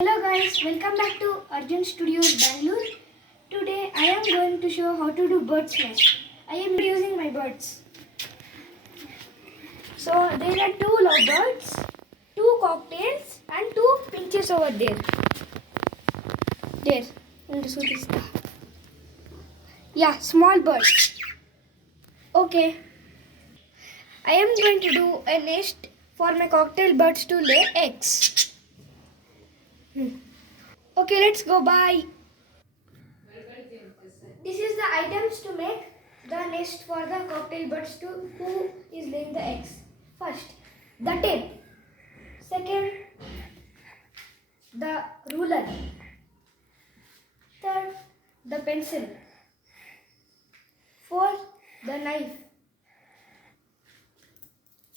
Hello guys, welcome back to Arjun Studios Bangalore. Today I am going to show how to do bird's nest. I am using my birds. So there are two lovebirds, two cocktails and two pinches over there. There. Yeah, small birds. Okay. I am going to do a nest for my cocktail birds to lay eggs. Okay, let's go. Bye. This is the items to make the nest for the cocktail birds to who is laying the eggs. First, the tape. Second, the ruler. Third, the pencil. Fourth, the knife.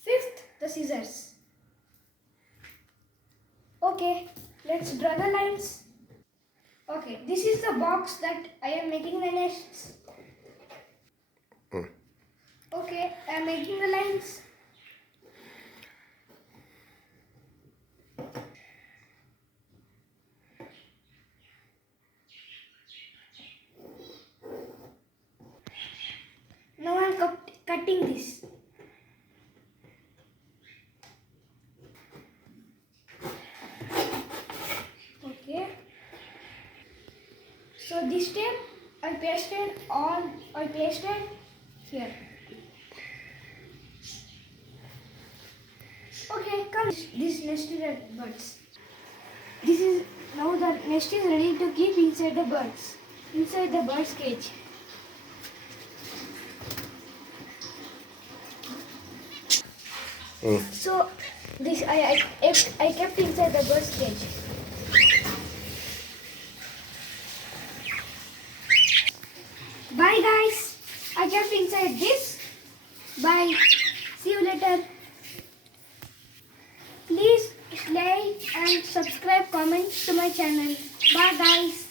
Fifth, the scissors. Okay, let's draw the lines. Okay, this is the box that I am making the nests. Okay, I am making the lines. Now I am cutting this. Okay. So this tape I pasted here. Okay, come. This nested birds. This is now the nest is ready to keep inside the bird's cage. So this I kept inside the bird's cage. Bye guys. I kept inside this. Bye. See you later. Please like and subscribe, comment to my channel. Bye guys.